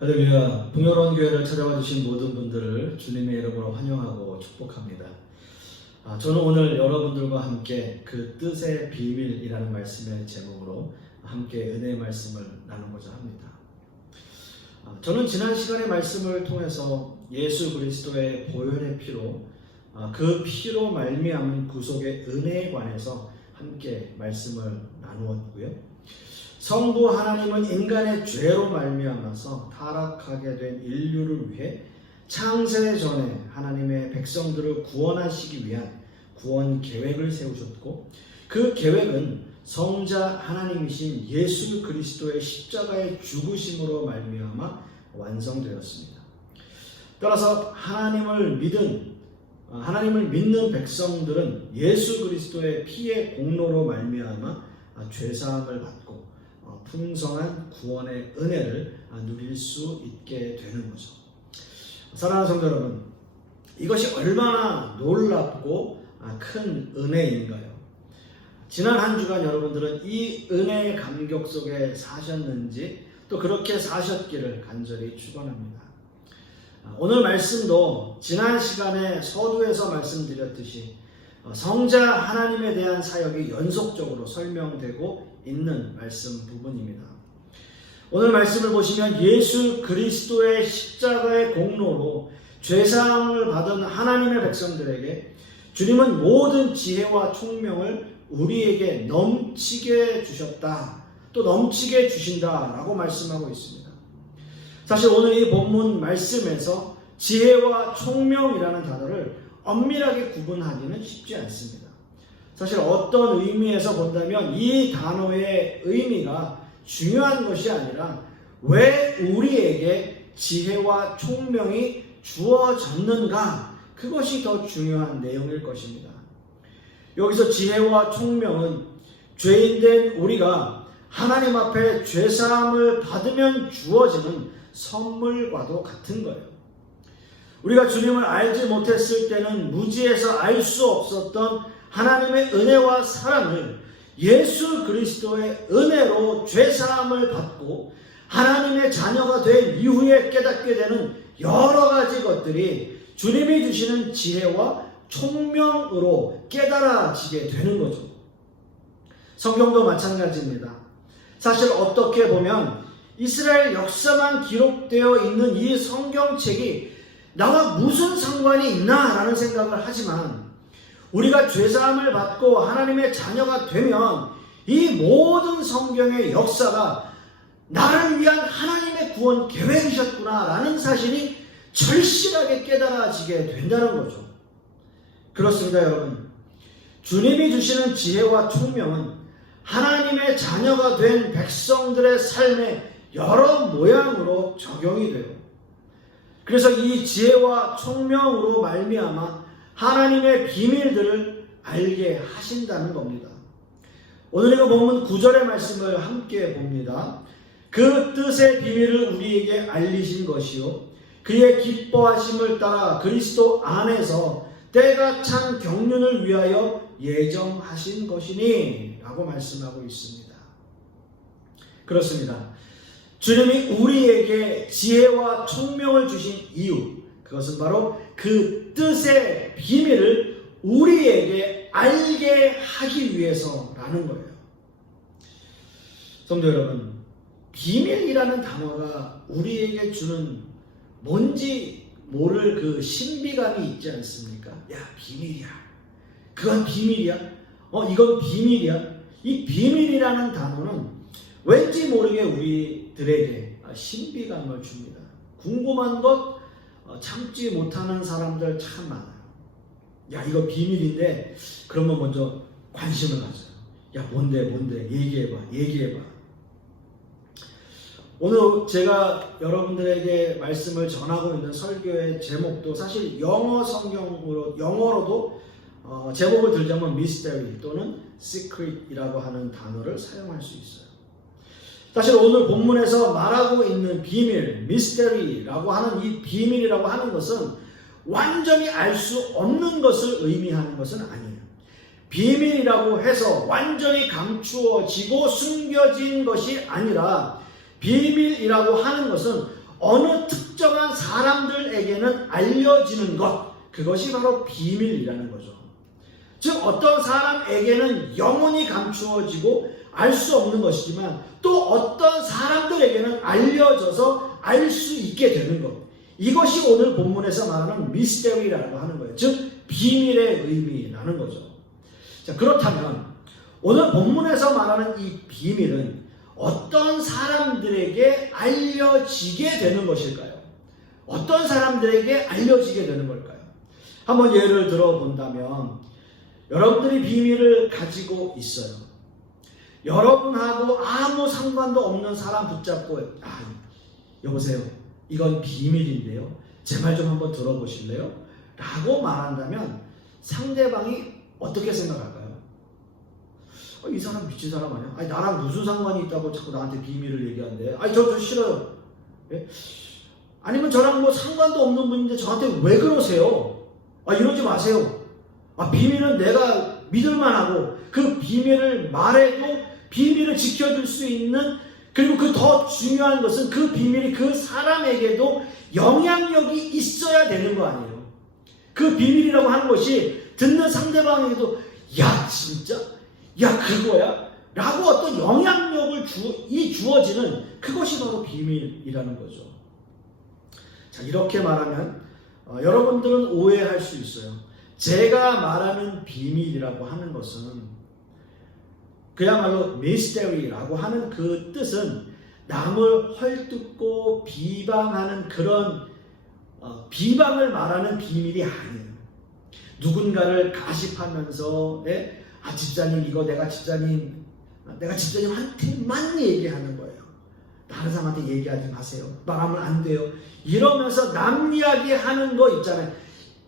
할렐루야. 풍요로운 교회를 찾아와 주신 모든 분들을 주님의 이름으로 환영하고 축복합니다. 저는 오늘 여러분들과 함께 그 뜻의 비밀이라는 말씀의 제목으로 함께 은혜의 말씀을 나누고자 합니다. 저는 지난 시간의 말씀을 통해서 예수 그리스도의 보혈의 피로 그 피로 말미암은 구속의 은혜에 관해서 함께 말씀을 나누었고요. 성부 하나님은 인간의 죄로 말미암아서 타락하게 된 인류를 위해 창세 전에 하나님의 백성들을 구원하시기 위한 구원 계획을 세우셨고, 그 계획은 성자 하나님이신 예수 그리스도의 십자가의 죽으심으로 말미암아 완성되었습니다. 따라서 하나님을 믿는 백성들은 예수 그리스도의 피의 공로로 말미암아 죄사함을 받고 풍성한 구원의 은혜를 누릴 수 있게 되는 거죠. 사랑하는 성도 여러분, 이것이 얼마나 놀랍고 큰 은혜인가요? 지난 한 주간 여러분들은 이 은혜의 감격 속에 사셨는지, 또 그렇게 사셨기를 간절히 축원합니다. 오늘 말씀도 지난 시간에 서두에서 말씀드렸듯이 성자 하나님에 대한 사역이 연속적으로 설명되고 있는 말씀 부분입니다. 오늘 말씀을 보시면 예수 그리스도의 십자가의 공로로 죄사함을 받은 하나님의 백성들에게 주님은 모든 지혜와 총명을 우리에게 넘치게 주셨다, 또 넘치게 주신다라고 말씀하고 있습니다. 사실 오늘 이 본문 말씀에서 지혜와 총명이라는 단어를 엄밀하게 구분하기는 쉽지 않습니다. 사실 어떤 의미에서 본다면 이 단어의 의미가 중요한 것이 아니라 왜 우리에게 지혜와 총명이 주어졌는가, 그것이 더 중요한 내용일 것입니다. 여기서 지혜와 총명은 죄인된 우리가 하나님 앞에 죄사함을 받으면 주어지는 선물과도 같은 거예요. 우리가 주님을 알지 못했을 때는 무지에서 알 수 없었던 하나님의 은혜와 사랑을 예수 그리스도의 은혜로 죄사함을 받고 하나님의 자녀가 된 이후에 깨닫게 되는 여러 가지 것들이 주님이 주시는 지혜와 총명으로 깨달아지게 되는 거죠. 성경도 마찬가지입니다. 사실 어떻게 보면 이스라엘 역사만 기록되어 있는 이 성경책이 나와 무슨 상관이 있나라는 생각을 하지만, 우리가 죄사함을 받고 하나님의 자녀가 되면 이 모든 성경의 역사가 나를 위한 하나님의 구원 계획이셨구나라는 사실이 절실하게 깨달아지게 된다는 거죠. 그렇습니다, 여러분. 주님이 주시는 지혜와 총명은 하나님의 자녀가 된 백성들의 삶의 여러 모양으로 적용이 돼요. 그래서 이 지혜와 총명으로 말미암아 하나님의 비밀들을 알게 하신다는 겁니다. 오늘 이 본문 9절의 말씀을 함께 봅니다. 그 뜻의 비밀을 우리에게 알리신 것이요, 그의 기뻐하심을 따라 그리스도 안에서 때가 찬 경륜을 위하여 예정하신 것이니 라고 말씀하고 있습니다. 그렇습니다. 주님이 우리에게 지혜와 총명을 주신 이유, 그것은 바로 그 뜻의 비밀을 우리에게 알게 하기 위해서라는 거예요. 성도 여러분, 비밀이라는 단어가 우리에게 주는 뭔지 모를 그 신비감이 있지 않습니까? 야, 비밀이야. 그건 비밀이야. 이건 비밀이야. 이 비밀이라는 단어는 왠지 모르게 우리들에게 신비감을 줍니다. 궁금한 것 참지 못하는 사람들 참 많아요. 야, 이거 비밀인데, 그러면 먼저 관심을 가져요. 야, 뭔데, 얘기해봐. 오늘 제가 여러분들에게 말씀을 전하고 있는 설교의 제목도 사실 영어로도 제목을 들자면 mystery 또는 secret이라고 하는 단어를 사용할 수 있어요. 사실 오늘 본문에서 말하고 있는 비밀, 미스테리라고 하는 이 비밀이라고 하는 것은 완전히 알 수 없는 것을 의미하는 것은 아니에요. 비밀이라고 해서 완전히 감추어지고 숨겨진 것이 아니라, 비밀이라고 하는 것은 어느 특정한 사람들에게는 알려지는 것, 그것이 바로 비밀이라는 거죠. 즉 어떤 사람에게는 영원히 감추어지고 알 수 없는 것이지만 또 어떤 사람들에게는 알려져서 알 수 있게 되는 것, 이것이 오늘 본문에서 말하는 미스테리라고 하는 거예요. 즉 비밀의 의미라는 거죠. 자, 그렇다면 오늘 본문에서 말하는 이 비밀은 어떤 사람들에게 알려지게 되는 것일까요? 어떤 사람들에게 알려지게 되는 걸까요? 한번 예를 들어본다면 여러분들이 비밀을 가지고 있어요. 여러분하고 아무 상관도 없는 사람 붙잡고 여보세요, 이건 비밀인데요, 제 말 좀 한번 들어보실래요? 라고 말한다면 상대방이 어떻게 생각할까요? 이 사람 미친 사람 아니야? 아니, 나랑 무슨 상관이 있다고 자꾸 나한테 비밀을 얘기하는데, 아니 저 싫어요. 예? 아니면 저랑 뭐 상관도 없는 분인데 저한테 왜 그러세요? 이러지 마세요. 비밀은 내가 믿을만하고 그 비밀을 말해도 비밀을 지켜줄 수 있는, 그리고 그 더 중요한 것은 그 비밀이 그 사람에게도 영향력이 있어야 되는 거 아니에요. 그 비밀이라고 하는 것이 듣는 상대방에게도 야 진짜? 야 그거야? 라고 어떤 영향력을 주어지는 그것이 바로 비밀이라는 거죠. 자, 이렇게 말하면 여러분들은 오해할 수 있어요. 제가 말하는 비밀이라고 하는 것은 그야말로 미스테리라고 하는 그 뜻은 남을 헐뜯고 비방하는 그런 비방을 말하는 비밀이 아니에요. 누군가를 가십하면서 집사님 이거 내가 집사님한테만 얘기하는 거예요. 다른 사람한테 얘기하지 마세요. 말하면 안 돼요. 이러면서 남 이야기하는 거 있잖아요.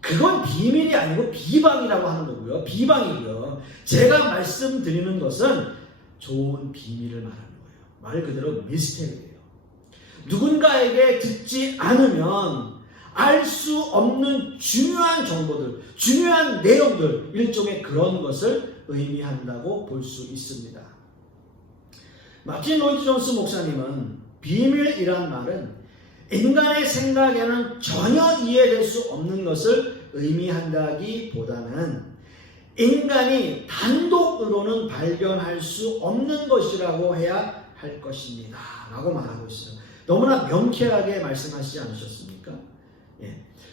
그건 비밀이 아니고 비방이라고 하는 거고요. 비방이고요. 제가 말씀드리는 것은 좋은 비밀을 말하는 거예요. 말 그대로 미스테리예요. 누군가에게 듣지 않으면 알 수 없는 중요한 정보들, 중요한 내용들, 일종의 그런 것을 의미한다고 볼 수 있습니다. 마틴 로이드 존스 목사님은 비밀이란 말은 인간의 생각에는 전혀 이해될 수 없는 것을 의미한다기보다는 인간이 단독으로는 발견할 수 없는 것이라고 해야 할 것입니다 라고 말하고 있어요. 너무나 명쾌하게 말씀하시지 않으셨습니까?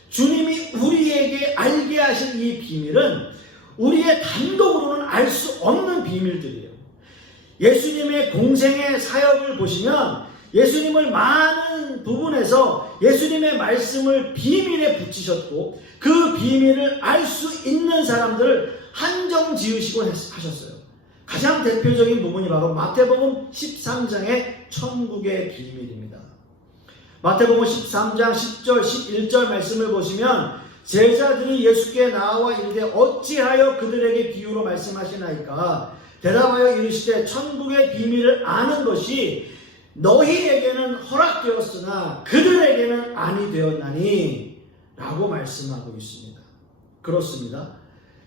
주님이 우리에게 알게 하신 이 비밀은 우리의 단독으로는 알 수 없는 비밀들이에요. 예수님의 공생의 사역을 보시면 예수님을 많은 부분에서 예수님의 말씀을 비밀에 붙이셨고 그 비밀을 알 수 있는 사람들을 한정 지으시고 하셨어요. 가장 대표적인 부분이 바로 마태복음 13장의 천국의 비밀입니다. 마태복음 13장 10절 11절 말씀을 보시면 제자들이 예수께 나와 이르되 어찌하여 그들에게 비유로 말씀하시나이까? 대답하여 이르시되 천국의 비밀을 아는 것이 너희에게는 허락되었으나 그들에게는 아니 되었나니 라고 말씀하고 있습니다. 그렇습니다.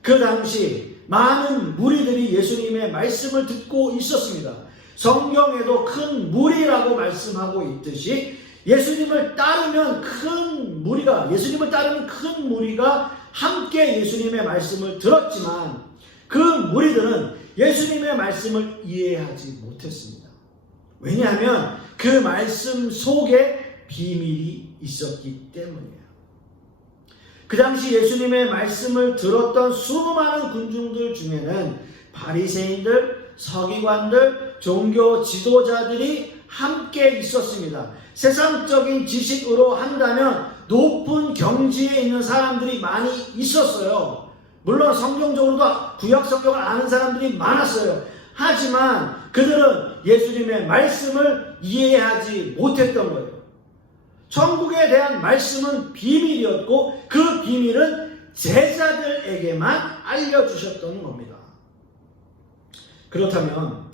그 당시 많은 무리들이 예수님의 말씀을 듣고 있었습니다. 성경에도 큰 무리라고 말씀하고 있듯이 예수님을 따르면 큰 무리가 함께 예수님의 말씀을 들었지만 그 무리들은 예수님의 말씀을 이해하지 못했습니다. 왜냐하면 그 말씀 속에 비밀이 있었기 때문이에요. 그 당시 예수님의 말씀을 들었던 수많은 군중들 중에는 바리새인들, 서기관들, 종교 지도자들이 함께 있었습니다. 세상적인 지식으로 한다면 높은 경지에 있는 사람들이 많이 있었어요. 물론 성경적으로도 구약 성경을 아는 사람들이 많았어요. 하지만 그들은 예수님의 말씀을 이해하지 못했던 거예요. 천국에 대한 말씀은 비밀이었고 그 비밀은 제자들에게만 알려주셨던 겁니다. 그렇다면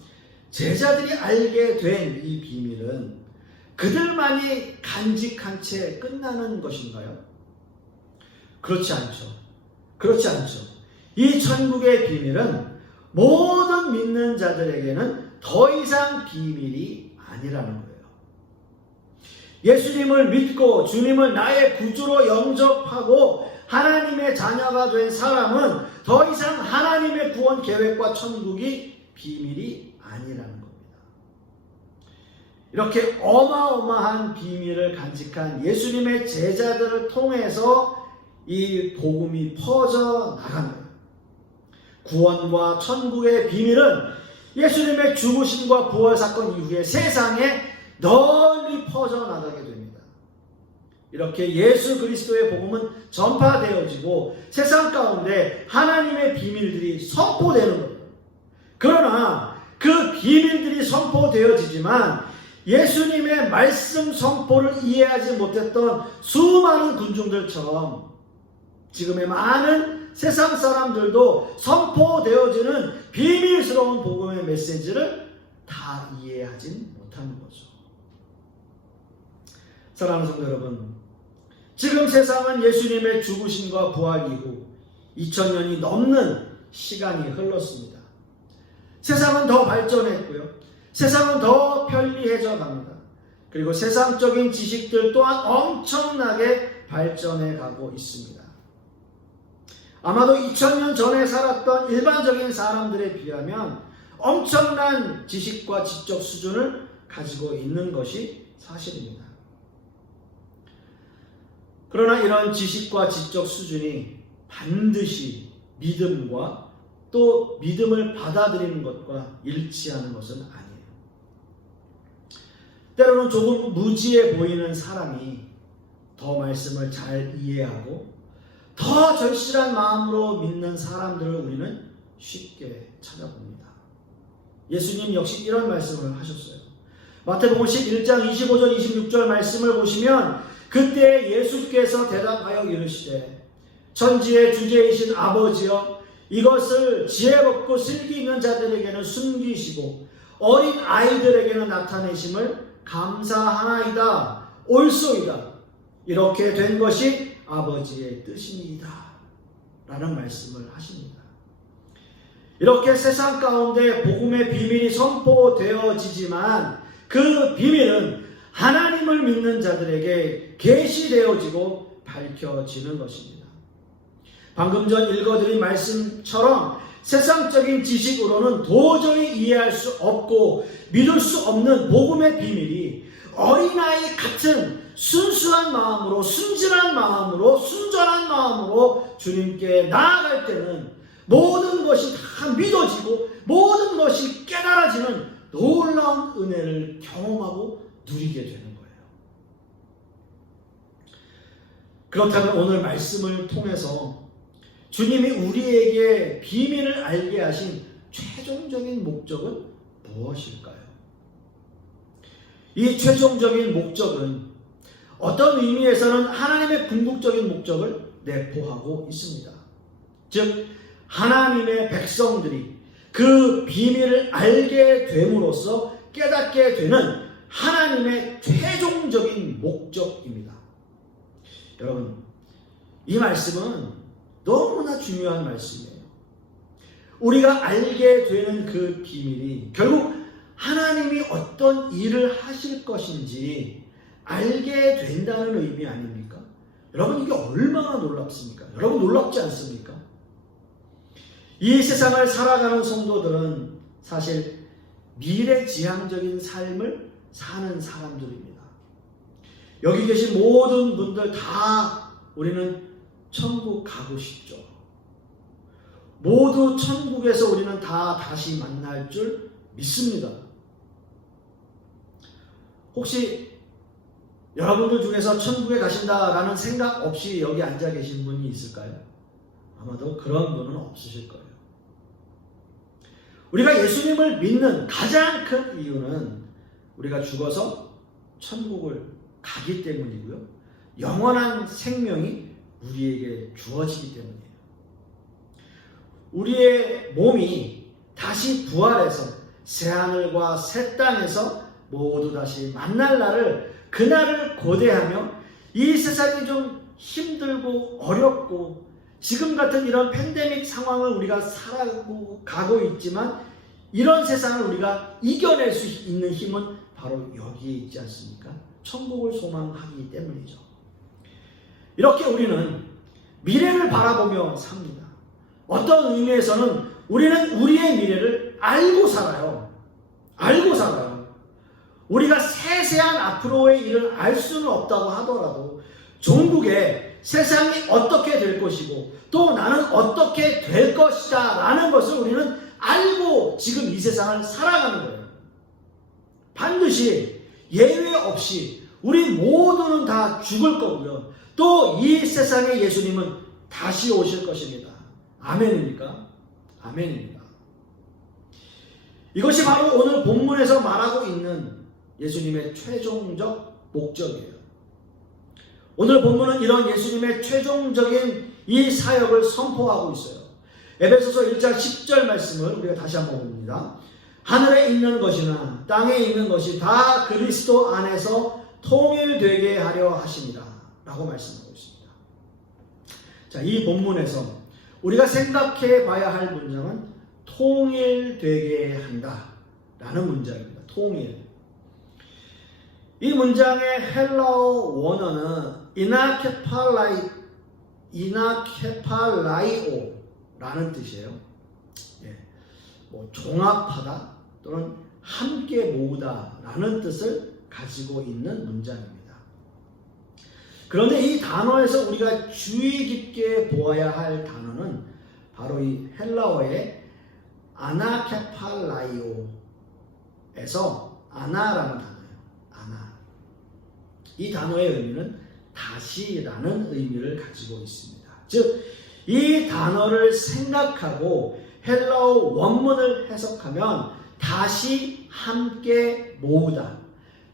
제자들이 알게 된 이 비밀은 그들만이 간직한 채 끝나는 것인가요? 그렇지 않죠. 이 천국의 비밀은 모든 믿는 자들에게는 더 이상 비밀이 아니라는 거예요. 예수님을 믿고 주님을 나의 구주로 영접하고 하나님의 자녀가 된 사람은 더 이상 하나님의 구원 계획과 천국이 비밀이 아니라는 겁니다. 이렇게 어마어마한 비밀을 간직한 예수님의 제자들을 통해서 이 복음이 퍼져 나갑니다. 구원과 천국의 비밀은 예수님의 죽으심과 부활 사건 이후에 세상에 널리 퍼져나가게 됩니다. 이렇게 예수 그리스도의 복음은 전파되어지고 세상 가운데 하나님의 비밀들이 선포되는 겁니다. 그러나 그 비밀들이 선포되어지지만 예수님의 말씀 선포를 이해하지 못했던 수많은 군중들처럼 지금의 많은 세상 사람들도 선포되어지는 비밀스러운 복음의 메시지를 다 이해하지 못하는 거죠. 사랑하는 성도 여러분, 지금 세상은 예수님의 죽으심과 부활 이후 2000년이 넘는 시간이 흘렀습니다. 세상은 더 발전했고요. 세상은 더 편리해져 갑니다. 그리고 세상적인 지식들 또한 엄청나게 발전해 가고 있습니다. 아마도 2000년 전에 살았던 일반적인 사람들에 비하면 엄청난 지식과 지적 수준을 가지고 있는 것이 사실입니다. 그러나 이런 지식과 지적 수준이 반드시 믿음과 또 믿음을 받아들이는 것과 일치하는 것은 아니에요. 때로는 조금 무지해 보이는 사람이 더 말씀을 잘 이해하고 더 절실한 마음으로 믿는 사람들을 우리는 쉽게 찾아봅니다. 예수님 역시 이런 말씀을 하셨어요. 마태복음 11장 25절 26절 말씀을 보시면 그때 예수께서 대답하여 이르시되 천지의 주제이신 아버지여 이것을 지혜롭고 슬기 있는 자들에게는 숨기시고 어린 아이들에게는 나타내심을 감사하나이다. 옳소이다. 이렇게 된 것이 아버지의 뜻입니다. 라는 말씀을 하십니다. 이렇게 세상 가운데 복음의 비밀이 선포되어지지만 그 비밀은 하나님을 믿는 자들에게 계시되어지고 밝혀지는 것입니다. 방금 전 읽어드린 말씀처럼 세상적인 지식으로는 도저히 이해할 수 없고 믿을 수 없는 복음의 비밀이 어린아이 같은 순수한 마음으로 순진한 마음으로 순전한 마음으로 주님께 나아갈 때는 모든 것이 다 믿어지고 모든 것이 깨달아지는 놀라운 은혜를 경험하고 누리게 되는 거예요. 그렇다면 오늘 말씀을 통해서 주님이 우리에게 비밀을 알게 하신 최종적인 목적은 무엇일까요? 이 최종적인 목적은 어떤 의미에서는 하나님의 궁극적인 목적을 내포하고 있습니다. 즉 하나님의 백성들이 그 비밀을 알게 됨으로써 깨닫게 되는 하나님의 최종적인 목적입니다. 여러분, 이 말씀은 너무나 중요한 말씀이에요. 우리가 알게 되는 그 비밀이 결국 하나님이 어떤 일을 하실 것인지 알게 된다는 의미 아닙니까? 여러분, 이게 얼마나 놀랍습니까? 여러분, 놀랍지 않습니까? 이 세상을 살아가는 성도들은 사실 미래지향적인 삶을 사는 사람들입니다. 여기 계신 모든 분들 다 우리는 천국 가고 싶죠. 모두 천국에서 우리는 다 다시 만날 줄 믿습니다. 혹시 여러분들 중에서 천국에 가신다라는 생각 없이 여기 앉아 계신 분이 있을까요? 아마도 그런 분은 없으실 거예요. 우리가 예수님을 믿는 가장 큰 이유는 우리가 죽어서 천국을 가기 때문이고요. 영원한 생명이 우리에게 주어지기 때문이에요. 우리의 몸이 다시 부활해서 새하늘과 새 땅에서 모두 다시 만날 날을 그날을 고대하며 이 세상이 좀 힘들고 어렵고 지금 같은 이런 팬데믹 상황을 우리가 살아가고 있지만 이런 세상을 우리가 이겨낼 수 있는 힘은 바로 여기에 있지 않습니까? 천국을 소망하기 때문이죠. 이렇게 우리는 미래를 바라보며 삽니다. 어떤 의미에서는 우리는 우리의 미래를 알고 살아요. 알고 살아요. 우리가 세세한 앞으로의 일을 알 수는 없다고 하더라도 종국에 세상이 어떻게 될 것이고 또 나는 어떻게 될 것이다 라는 것을 우리는 알고 지금 이 세상을 살아가는 거예요. 반드시 예외 없이 우리 모두는 다 죽을 거고요. 또 이 세상에 예수님은 다시 오실 것입니다. 아멘입니까? 아멘입니다. 이것이 바로 오늘 본문에서 말하고 있는 예수님의 최종적 목적이에요. 오늘 본문은 이런 예수님의 최종적인 이 사역을 선포하고 있어요. 에베소서 1장 10절 말씀을 우리가 다시 한번 봅니다. 하늘에 있는 것이나 땅에 있는 것이 다 그리스도 안에서 통일되게 하려 하십니다. 라고 말씀하고 있습니다. 자, 이 본문에서 우리가 생각해 봐야 할 문장은 통일되게 한다 라는 문장입니다. 통일. 이 문장의 헬라어 원어는 이나케팔라이오 라는 뜻이에요. 종합하다 또는 함께 모으다 라는 뜻을 가지고 있는 문장입니다. 그런데 이 단어에서 우리가 주의 깊게 보아야 할 단어는 바로 이 헬라어의 아나케팔라이오에서 아나라는 단어예요. 아나. 이 단어의 의미는 다시라는 의미를 가지고 있습니다. 즉, 이 단어를 생각하고 헬라어 원문을 해석하면 다시 함께 모으다,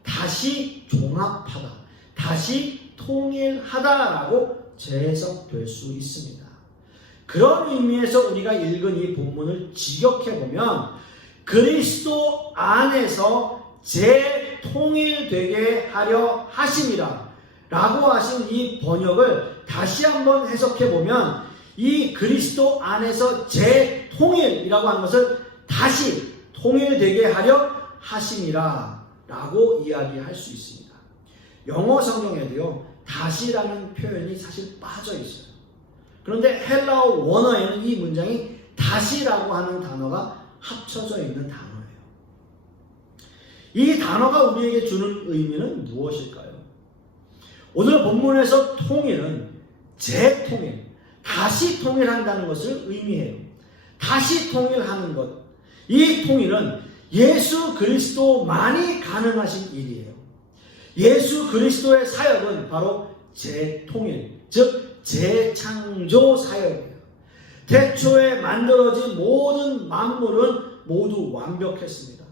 다시 종합하다, 다시 통일하다라고 재해석될 수 있습니다. 그런 의미에서 우리가 읽은 이 본문을 직역해보면 그리스도 안에서 재통일되게 하려 하심이라 라고 하신 이 번역을 다시 한번 해석해보면 이 그리스도 안에서 재통일이라고 하는 것을 다시 통일되게 하려 하심이라 라고 이야기할 수 있습니다. 영어 성경에도요, 다시라는 표현이 사실 빠져 있어요. 그런데 헬라어 원어에는 이 문장이 다시라고 하는 단어가 합쳐져 있는 단어예요. 이 단어가 우리에게 주는 의미는 무엇일까요? 오늘 본문에서 통일은 재통일, 다시 통일한다는 것을 의미해요. 다시 통일하는 것. 이 통일은 예수 그리스도만이 가능하신 일이에요. 예수 그리스도의 사역은 바로 재통일, 즉 재창조 사역이에요. 태초에 만들어진 모든 만물은 모두 완벽했습니다.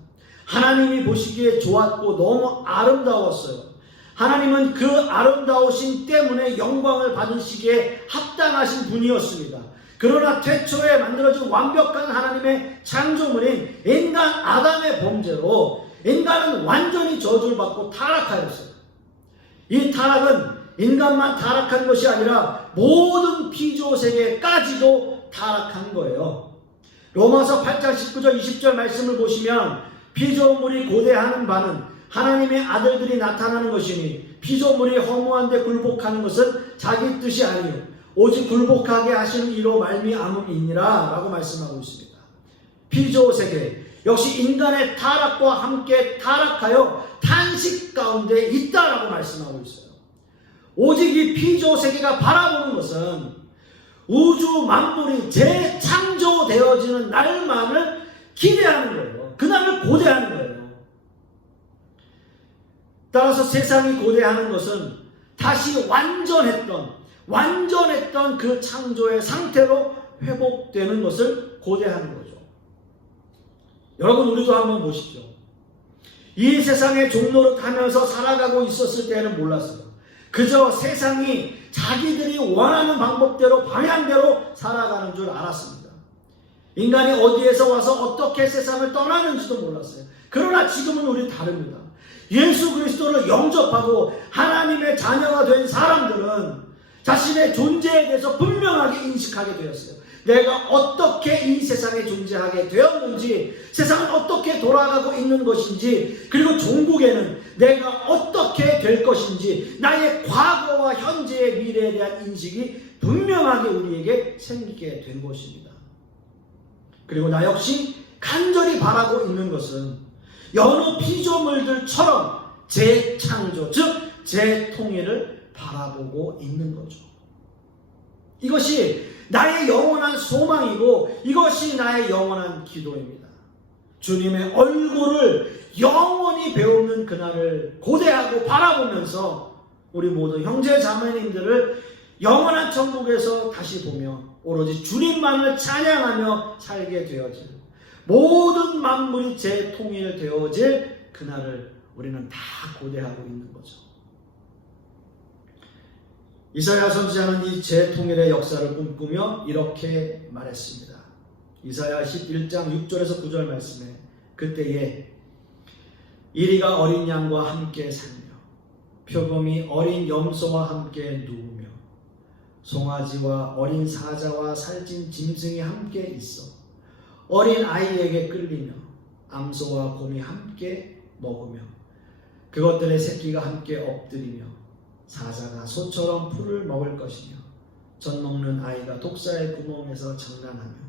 하나님이 보시기에 좋았고 너무 아름다웠어요. 하나님은 그 아름다우신 때문에 영광을 받으시기에 합당하신 분이었습니다. 그러나 태초에 만들어진 완벽한 하나님의 창조물인 인간 아담의 범죄로 인간은 완전히 저주를 받고 타락하였어요. 이 타락은 인간만 타락한 것이 아니라 모든 피조 세계까지도 타락한 거예요. 로마서 8장 19절 20절 말씀을 보시면 피조물이 고대하는 바는 하나님의 아들들이 나타나는 것이니 피조물이 허무한 데 굴복하는 것은 자기 뜻이 아니요 오직 굴복하게 하시는 이로 말미암음이니라 라고 말씀하고 있습니다. 피조세계 역시 인간의 타락과 함께 타락하여 탄식 가운데 있다라고 말씀하고 있어요. 오직 이 피조세계가 바라보는 것은 우주 만물이 재창조되어지는 날만을 기대하는 거예요. 그날을 고대하는 거예요. 따라서 세상이 고대하는 것은 다시 완전했던 그 창조의 상태로 회복되는 것을 고대하는 거죠. 여러분, 우리도 한번 보십시오. 이 세상의 종노릇하면서 살아가고 있었을 때는 몰랐어요. 그저 세상이 자기들이 원하는 방법대로 방향대로 살아가는 줄 알았습니다. 인간이 어디에서 와서 어떻게 세상을 떠나는지도 몰랐어요. 그러나 지금은 우리 다릅니다. 예수 그리스도를 영접하고 하나님의 자녀가 된 사람들은 자신의 존재에 대해서 분명하게 인식하게 되었어요. 내가 어떻게 이 세상에 존재하게 되었는지, 세상은 어떻게 돌아가고 있는 것인지, 그리고 종국에는 내가 어떻게 될 것인지, 나의 과거와 현재의 미래에 대한 인식이 분명하게 우리에게 생기게 된 것입니다. 그리고 나 역시 간절히 바라고 있는 것은 여러 피조물들처럼 재창조, 즉 재통일을 바라보고 있는 거죠. 이것이 나의 영원한 소망이고 이것이 나의 영원한 기도입니다. 주님의 얼굴을 영원히 배우는 그날을 고대하고 바라보면서 우리 모두 형제 자매님들을 영원한 천국에서 다시 보며 오로지 주님만을 찬양하며 살게 되어질, 모든 만물이 재통일되어질 그날을 우리는 다 고대하고 있는 거죠. 이사야 선지자는 이 재통일의 역사를 꿈꾸며 이렇게 말했습니다. 이사야 11장 6절에서 9절 말씀에 그때에 이리가 어린 양과 함께 살며 표범이 어린 염소와 함께 누우며 송아지와 어린 사자와 살찐 짐승이 함께 있어 어린 아이에게 끌리며 암소와 곰이 함께 먹으며 그것들의 새끼가 함께 엎드리며 사자가 소처럼 풀을 먹을 것이며 젖 먹는 아이가 독사의 구멍에서 장난하며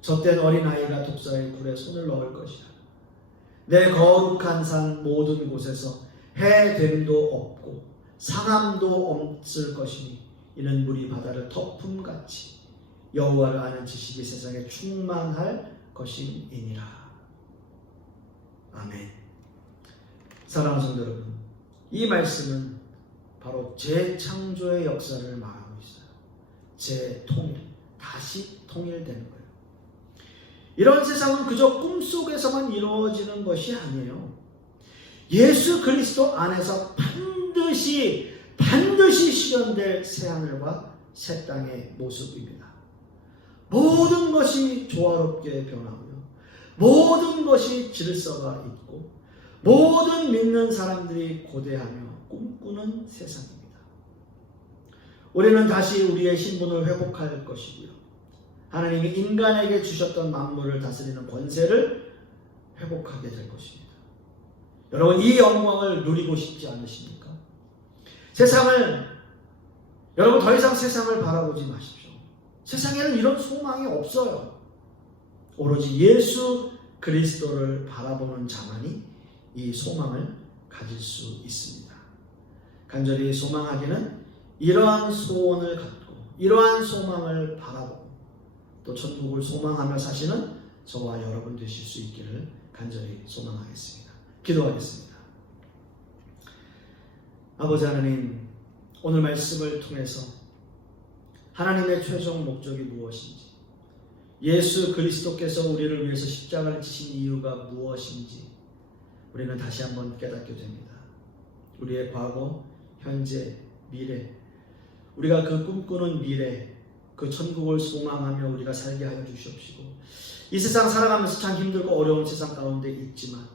젖된 어린 아이가 독사의 굴에 손을 넣을 것이라. 내 거룩한 산 모든 곳에서 해됨도 없고 상함도 없을 것이니 이는 물이 바다를 덮음같이 여호와를 아는 지식이 세상에 충만할 것이니라. 아멘. 사랑하는 성도 여러분, 이 말씀은 바로 재창조의 역사를 말하고 있어요. 재통일, 다시 통일되는 거예요. 이런 세상은 그저 꿈속에서만 이루어지는 것이 아니에요. 예수 그리스도 안에서 반드시 실현될 새하늘과 새 땅의 모습입니다. 모든 것이 조화롭게 변하고요. 모든 것이 질서가 있고 모든 믿는 사람들이 고대하며 꿈꾸는 세상입니다. 우리는 다시 우리의 신분을 회복할 것이고요. 하나님이 인간에게 주셨던 만물을 다스리는 권세를 회복하게 될 것입니다. 여러분, 이 영광을 누리고 싶지 않으십니까? 여러분 더 이상 세상을 바라보지 마십시오. 세상에는 이런 소망이 없어요. 오로지 예수 그리스도를 바라보는 자만이 이 소망을 가질 수 있습니다. 간절히 소망하기는 이러한 소원을 갖고 이러한 소망을 바라보고 또 천국을 소망하며 사시는 저와 여러분 되실 수 있기를 간절히 소망하겠습니다. 기도하겠습니다. 아버지 하나님, 오늘 말씀을 통해서 하나님의 최종 목적이 무엇인지, 예수 그리스도께서 우리를 위해서 십자가를 지신 이유가 무엇인지 우리는 다시 한번 깨닫게 됩니다. 우리의 과거, 현재, 미래, 우리가 그 꿈꾸는 미래, 그 천국을 소망하며 우리가 살게 하여 주시옵시고, 이 세상 살아가면서 참 힘들고 어려운 세상 가운데 있지만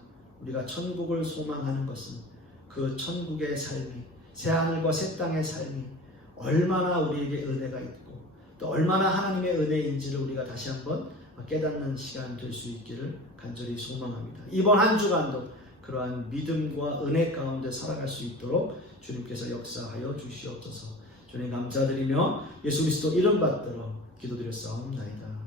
우리가 천국을 소망하는 것은 그 천국의 삶이, 새하늘과 새 땅의 삶이 얼마나 우리에게 은혜가 있고 또 얼마나 하나님의 은혜인지를 우리가 다시 한번 깨닫는 시간 될 수 있기를 간절히 소망합니다. 이번 한 주간도 그러한 믿음과 은혜 가운데 살아갈 수 있도록 주님께서 역사하여 주시옵소서. 주님 감사드리며 예수 그리스도 이름 받들어 기도드렸사옵나이다.